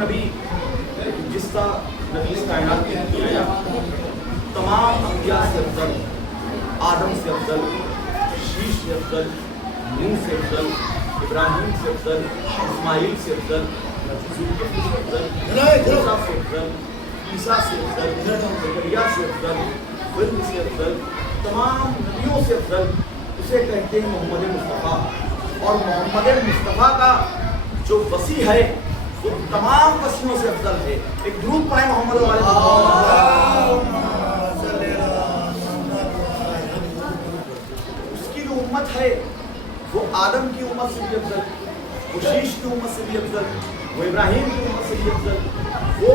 نبی جس کا نبی کائنات کیا گیا، تمام انبیاء سے افضل، آدم سے افضل، شیش سے افضل، نوح سے افضل، ابراہیم سے افضل، اسماعیل سے افضل، ذوالکفل سے افضل، موسیٰ سے افضل، عیسیٰ سے افضل، زکریا سے افضل، ہود سے افضل، تمام نبیوں سے افضل اسے کہتے ہیں محمد مصطفیٰ۔ اور محمد مصطفیٰ کا جو وسیع ہے وہ تمام وسیعوں سے افضل ہے۔ ایک درود پڑھیں محمد والے۔ اس کی جو امت ہے وہ آدم کی امت سے بھی افضل، وہ شیش کی امت سے بھی افضل، وہ ابراہیم کی امت سے بھی افضل، وہ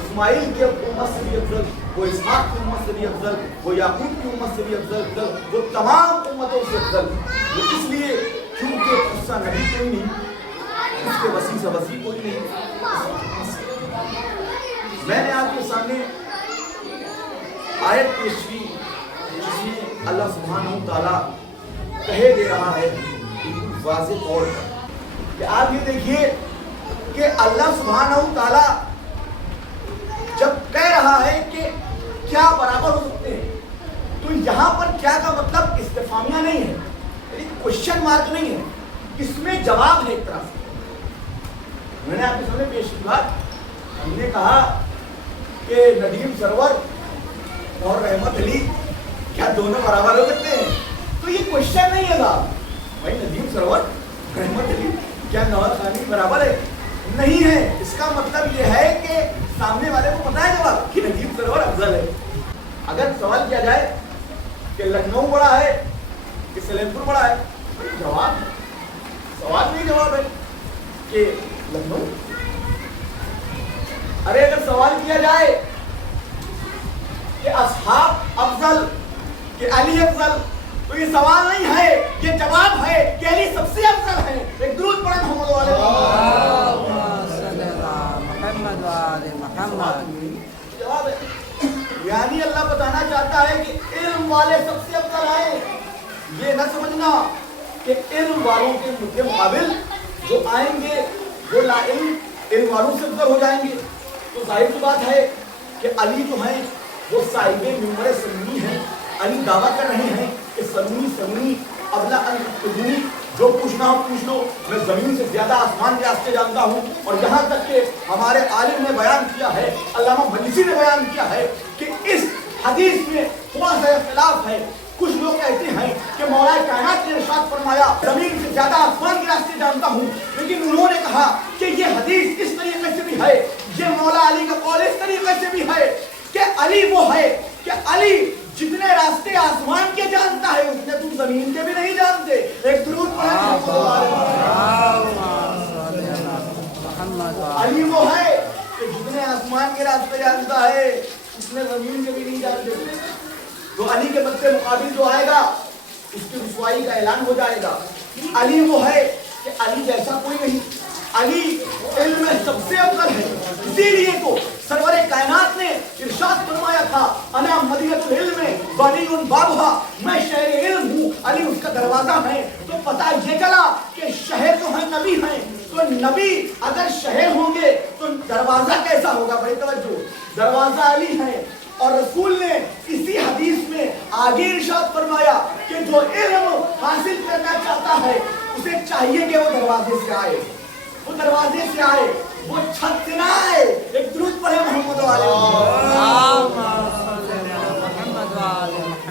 اسماعیل کی امت سے بھی افضل، وہ اسحاق کی امت سے بھی افضل، وہ یعقوب کی امت سے بھی افضل، وہ تمام امتوں سے افضل۔ وہ اس لیے کیونکہ اس کا نبی کوئی نہیں، اس کے وسیع سے وسیع کوئی نہیں۔ میں نے آپ کے سامنے آیت پیش کی جس میں اللہ سبحانہ تعالیٰ کہے دے رہا ہے بالکل واضح طور پر کہ آپ یہ دیکھیے کہ اللہ سبحانہ تعالیٰ جب کہہ رہا ہے کہ کیا برابر ہو سکتے ہیں، تو یہاں پر کیا کا مطلب استفہامیہ نہیں ہے، یعنی کوشچن مارک نہیں ہے، اس میں جواب ہے ایک طرح سے۔ میں نے آپ کے سامنے پیش کی بات، ہم نے کہا کہ ندیم سرور اور رحمت علی کیا دونوں برابر ہو سکتے ہیں؟ تو یہ کوشچن نہیں ہے صاحب، بھائی ندیم سرور رحمت علی کیا نواز خانی برابر ہے؟ نہیں ہے۔ اس کا مطلب یہ ہے کہ سامنے والے کو پتا ہے جواب کہ ندیم سرور افضل ہے۔ اگر سوال کیا جائے کہ لکھنؤ بڑا ہے کہ سلیم پور بڑا ہے، جواب سوال نہیں جواب ہے کہ لکھنؤ۔ ارے اگر سوال کیا جائے کہ اصحاب افضل کہ علی افضل، تو یہ سوال نہیں ہے، یہ جواب ہے کہ علی سب سے افضل ہے۔ ایک درود پڑھیں محمد والے جواب ہے، یعنی اللہ بتانا چاہتا ہے کہ علم والے سب سے افضل ہیں۔ یہ نہ سمجھنا کہ علم والوں کے مقابل جو آئیں گے وہ لا علم والوں سے افضل ہو جائیں گے۔ تو ظاہر سی بات ہے کہ علی جو ہیں وہ صاحب منبر سنونی ہیں۔ علی دعویٰ کر رہے ہیں کہ سنونی ابلا القدونی، جو پوچھنا ہو پوچھ لو، میں زمین سے زیادہ آسمان کے راستے جانتا ہوں۔ اور یہاں تک کہ ہمارے عالم نے بیان کیا ہے، علامہ مجلسی نے بیان کیا ہے کہ اس حدیث میں تھوڑا سا اختلاف ہے۔ کچھ لوگ کہتے ہیں کہ مولا کائنات نے ارشاد فرمایا زمین سے زیادہ آسمان کے راستے جانتا ہوں، لیکن انہوں نے کہا کہ یہ حدیث اس طریقے سے بھی ہے، یہ مولا علی کا قول اس طریقے سے بھی ہے کہ علی وہ ہے کہ علی جتنے راستے آسمان کے جانتا ہے اتنے تم زمین کے بھی نہیں جانتے۔ ایک درود پڑھیں۔ علی وہ ہے کہ جتنے آسمان کے راستے جانتا ہے اتنے زمین کے بھی نہیں جانتے۔ تو علی کے بدلے مقابل جو آئے گا اس کی رسوائی کا اعلان ہو جائے گا۔ علی وہ ہے کہ علی جیسا کوئی نہیں، علی علم میں سب سے افضل ہے۔ اسی لیے تو سرور کائنات نے ارشاد فرمایا تھا انا مدینۃ العلم وعلی بابھا، میں شہر علم ہوں، علی اس کا دروازہ ہے۔ تو پتہ یہ چلا کہ شہر جو ہیں نبی ہیں، تو نبی اگر شہر ہوں گے تو دروازہ کیسا ہوگا؟ بھائی توجہ، دروازہ علی ہے۔ اور رسول نے اسی حدیث میں آگے ارشاد فرمایا کہ جو علم حاصل کرنا چاہتا ہے اسے چاہیے کہ وہ دروازے سے آئے، وہ دروازے سے آئے، وہ چھت سے نہ آئے۔ ایک درود پڑھے محمد والے،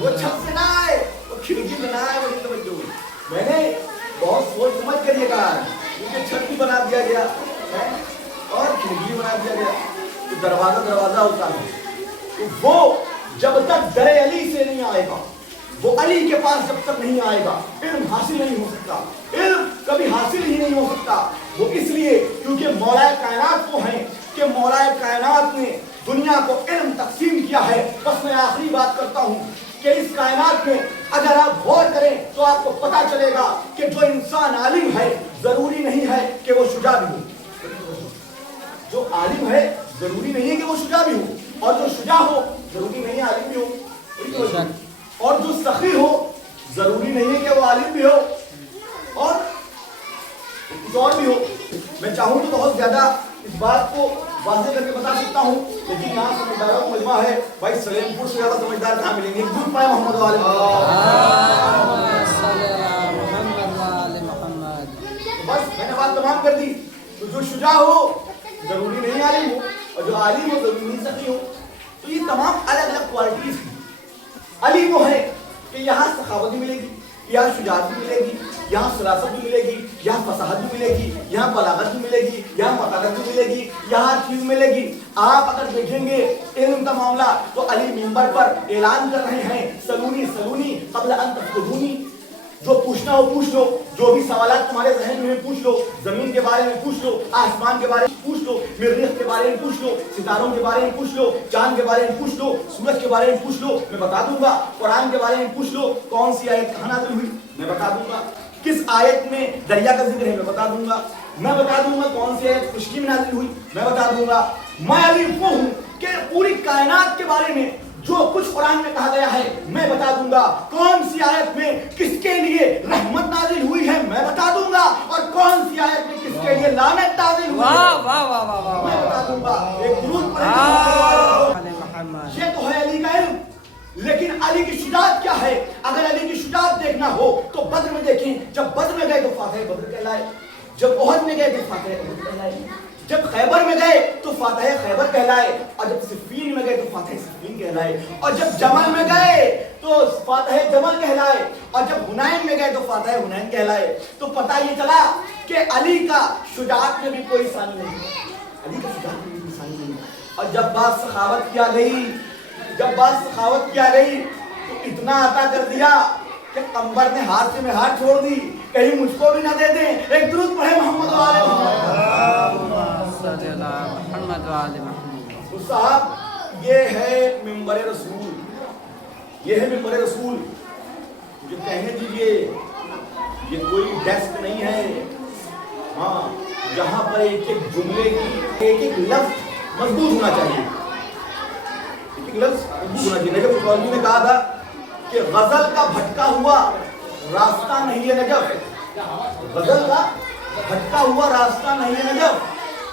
وہ چھت سے نہ آئے، وہ کھڑکی بنا ہے۔ وہ توجہ، میں نے بہت سوچ سمجھ کر یہ کہا ہے کیونکہ چھت بھی بنا دیا گیا اور کھڑکی بنا دیا گیا تو دروازہ ہوتا ہے۔ وہ جب تک در علی سے نہیں آئے گا، وہ علی کے پاس جب تک نہیں آئے گا، علم حاصل نہیں ہو سکتا، علم کبھی حاصل ہی نہیں ہو سکتا۔ وہ اس لیے کیونکہ مولا کائنات وہ ہیں کہ مولا کائنات نے دنیا کو علم تقسیم کیا ہے۔ بس میں آخری بات کرتا ہوں کہ اس کائنات میں اگر آپ غور کریں تو آپ کو پتا چلے گا کہ جو انسان عالم ہے ضروری نہیں ہے کہ وہ شجاع بھی ہو، جو عالم ہے ضروری نہیں ہے کہ وہ شجاع بھی ہو، اور جو شجاع ہو ضروری نہیں ہے عالم بھی ہو، اور جو سخی ہو ضروری نہیں ہے کہ وہ عالم بھی ہو اور کچھ اور بھی ہو۔ میں چاہوں تو بہت زیادہ اس بات کو واضح کر کے بتا سکتا ہوں، لیکن یہاں سمجھداروں کا مجمع ہے بھائی، سلیم پور سے زیادہ سمجھدار کہاں ملیں گے؟ ایک دودھ پائے محمد والے بس میں نے بات تمام کر دی. تو جو شجاع ہو ضروری نہیں عالم ہو، اور جو عالم ہو ضروری نہیں سخی ہو. تو یہ تمام الگ الگ کوالٹیز ہیں. علی وہ ہے کہ یہاں سخاوت بھی ملے گی، یہاں شجاعت بھی ملے گی، یہاں سلاست بھی ملے گی، یہاں فصاحت بھی ملے گی، یہاں بلاغت بھی ملے گی، یہاں متانت بھی ملے گی، یہاں چیز ملے گی. آپ اگر دیکھیں گے علم کا معاملہ تو علی منبر پر اعلان کر رہے ہیں سلونی سلونی قبل ان تفتنونی، جو پوچھنا ہو پوچھ لو، جو بھی سوالات تمہارے ذہن میں پوچھ لو، زمین کے بارے میں پوچھ لو، آسمان کے بارے میں پوچھ لو، مریخ کے بارے میں پوچھ لو، ستاروں کے بارے میں پوچھ لو، چاند کے بارے میں پوچھ لو، سورج کے بارے میں پوچھ لو، میں بتا دوں گا. قرآن کے بارے میں پوچھ لو، کون سی آیت کہاں نازل ہوئی میں بتا دوں گا. کس آیت میں دریا کا ذکر ہے میں بتا دوں گا. میں بتا دوں گا کون سی آیت خشکی میں نازل ہوئی میں بتا دوں گا. میں علی وہ ہوں کہ پوری کائنات کے بارے میں جو کچھ قرآن میں کہا گیا ہے میں بتا دوں گا. کون سی آیت میں کس کے لیے رحمت نازل ہوئی ہے میں بتا دوں گا، اور کون سی آیت میں کس کے لیے لعنت نازل ہوئی ہے میں بتا دوں گا. ایک درود پڑھیں. یہ تو ہے علی کا علم. لیکن علی کی شجاعت کیا ہے؟ اگر علی کی شجاعت دیکھنا ہو تو بدر میں دیکھیں. جب بدر میں گئے تو فاتح بدر کہلائے، جب احد میں گئے تو فاتح احد کہلائے، جب خیبر میں گئے تو فاتح خیبر کہلائے، اور جب صفین میں گئے تو فاتح صفین کہلائے، اور جب جمل میں گئے تو فاتح جمل کہلائے، اور جب حنین میں گئے تو فاتح حنین کہلائے. تو پتہ یہ چلا کہ علی کا شجاعت میں بھی کوئی ثانی نہیں، علی کا شجاعت میں بھی کوئی ثانی نہیں. اور جب بات سخاوت کیا گئی، جب بات سخاوت کیا گئی تو اتنا عطا کر دیا کہ قمبر نے ہاتھ سے میں ہاتھ چھوڑ دی، کہیں مجھ کو بھی نہ دے دیں. ایک درود پڑھے محمد والے محمد. صاحب یہ ہے منبر رسول، یہ ہے منبر رسول. مجھے کہنے دیجئے یہ کوئی ڈیسک نہیں ہے، ہاں جہاں پر ایک ایک جملے کی ایک ایک لفظ مضبوط ہونا چاہیے، ایک ایک لفظ مضبوط ہونا چاہیے. نجف الفاروقی نے کہا تھا کہ غزل کا بھٹکا ہوا راستہ نہیں ہے نجف، غزل کا بھٹکا ہوا راستہ نہیں ہے نجف.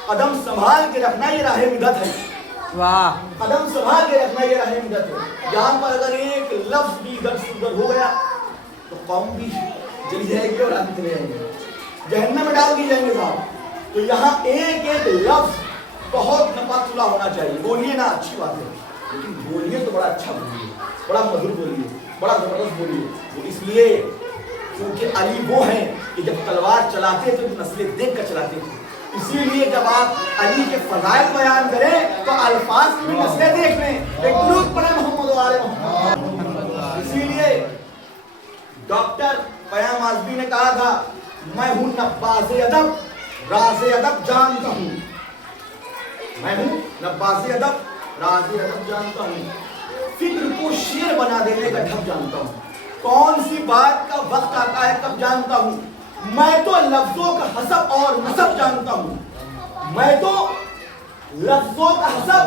قدم سنبھال کے رکھنا یہ راہ مدت ہے، قدم سنبھال کے رکھنا یہ راہ مدت ہے. یہاں پر اگر ایک لفظ بھی ادھر سے ادھر ہو گیا تو قوم بھی چلی جائے گی اور آدمی چلے جائیں گے، جہنم میں ڈال دی جائیں گے صاحب. تو یہاں ایک ایک لفظ بہت نپاتلا ہونا چاہیے. بولیے نا اچھی بات ہے، لیکن بولیے تو بڑا اچھا بولیے، بڑا مدھر بولیے، بڑا زبردست بولیے. وہ اس لیے کیونکہ علی وہ ہیں کہ جب تلوار چلاتے تھے تو نسلیں دیکھ کر چلاتے تھے. اسی لیے جب آپ علی کے فضائل بیان کریں تو الفاظ کی بھی نسلیں دیکھ لیں. ایک درود پڑھیں محمد والے محمد. اسی لیے ڈاکٹر قیام آزمی نے کہا تھا میں ہوں نباز ادب راز ادب جانتا ہوں، میں ہوں نباز ادب راز ادب جانتا ہوں، فکر کو شعر بنا دینے کا ڈھب جانتا ہوں، کون سی بات کا وقت آتا ہے کب جانتا ہوں، میں تو لفظوں کا حسب اور نسب جانتا ہوں، میں تو لفظوں کا حسب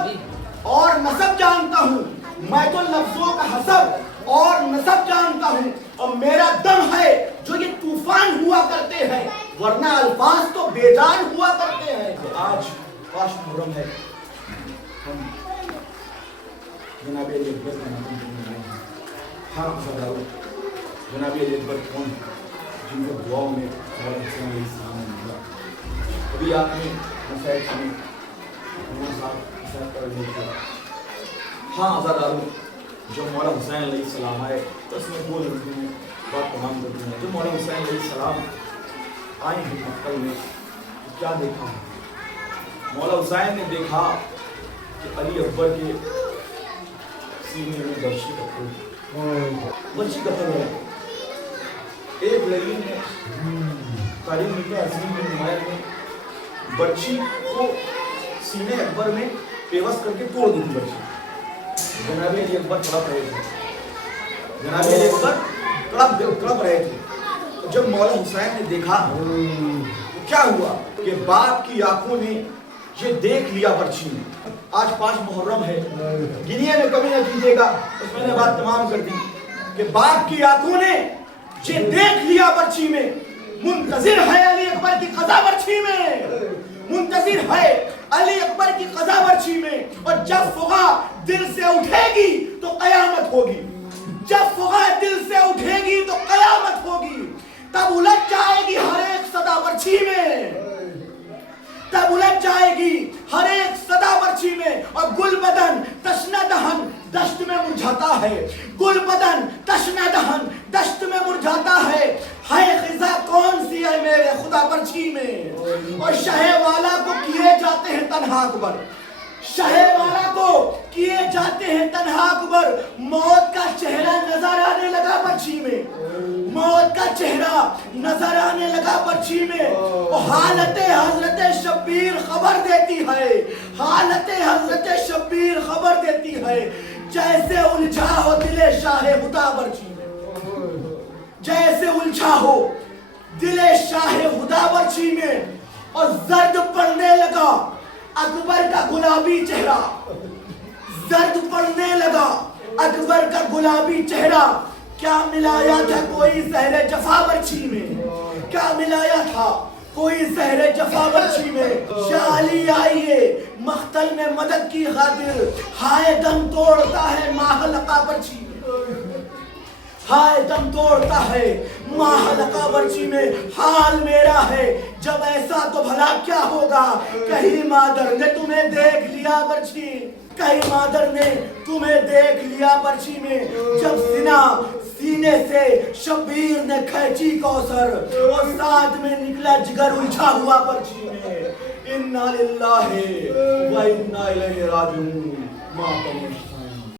اور نسب جانتا ہوں، میں تو لفظوں کا حسب اور نسب جانتا ہوں، اور میرا دم ہے جو یہ طوفان ہوا کرتے ہیں ورنہ الفاظ تو بے جان ہوا کرتے ہیں. آج پاش محرم ہے، ہم جناب علی اکبر کا نام لینے آئے ہیں. ہاں صدارو جناب علی اکبر کون جن کو دعاؤں میں مولا حسین علیہ السلام نے ملا. ابھی آپ نے مسائل ہمیں مولانا صاحب مسائل پر نہیں کیا. ہاں آزادارو جب مولا حسین علیہ السلام آئے تو اس میں دو لڑکیوں میں بات تمام کرتے ہیں. جب مولا حسین علیہ السلام آئے ہیں مکہ میں تو کیا دیکھا؟ مولا حسین نے دیکھا کہ علی اکبر کے سینے میں برشی کپڑے ہے. ایک لڑکی نے تعلیم کے عظیم کے نمائر میں برچی کو سینے اکبر میں پیوست کر کے توڑ دی تھی. برچی جناب علی اکبر تڑپ رہے تھے، جناب علی اکبر تڑپ رہے تھے. جب مولا حسین نے دیکھا تو کیا ہوا کہ باپ کی آنکھوں نے یہ دیکھ لیا برچی میں. آج 5 محرم ہے، گنیے میں کمی نہ کیجیے گا. اس میں نے بات تمام کر دی کہ باپ کی آنکھوں نے یہ دیکھ لیا برچی میں، منتظر ہے علی اکبر کی قضا برچی میں، منتظر ہے علی اکبر کی قضا برچی میں، اور جب فغا دل سے اٹھے گی تو قیامت ہوگی، جب فغا دل سے اٹھے گی تو قیامت ہوگی، تب الٹ جائے گی ہر ایک صدا برچی میں، تب الٹ جائے گی ہر ایک صدا برچی میں، اور گل بدن تشنہ دہن دشت میں مرجھاتا ہے، گل بدن تشنہ دہن دشت میں مرجھاتا ہے، خزاں کون سی ہے میرے خدا برچی میں، اور شہ والا کو کیے جاتے ہیں تنہا اکبر، شہ والا کو کیے جاتے ہیں تنہا اکبر، موت کا چہرہ نظر آنے لگا برچی میں، موت کا چہرہ نظر آنے لگا برچی میں، اور حالت حضرت شبیر خبر دیتی ہے، حالت حضرت شبیر خبر دیتی ہے، جیسے الجھا ہو دل شاہ ہدا برچی میں، جیسے الجھا ہو دل شاہ ہدا برچی میں، اور زرد پڑنے لگا اکبر کا گلابی چہرہ، زرد پڑنے لگا اکبر کا گلابی چہرہ، کیا ملایا تھا کوئی زہر جفا برچی میں، کیا ملایا تھا کوئی زہر جفا برچی میں، شاہ علی آئیے مقتل میں مدد کی خاطر، ہائے دم توڑتا ہے ماہ لقا برچی میں، ہائے دم توڑتا ہے ماہ لقا برچی میں، حال میرا ہے جب ایسا تو بھلا کیا ہوگا، کہیں مادر نے تمہیں دیکھ لیا برچی، کہیں مادر نے تمہیں دیکھ لیا برچی میں، جب سینے سے شبیر نے کھینچی کوثر، اور ساتھ میں نکلا جگر الجھا ہوا برچی میں، انا للہ و انا الیہ راجعون۔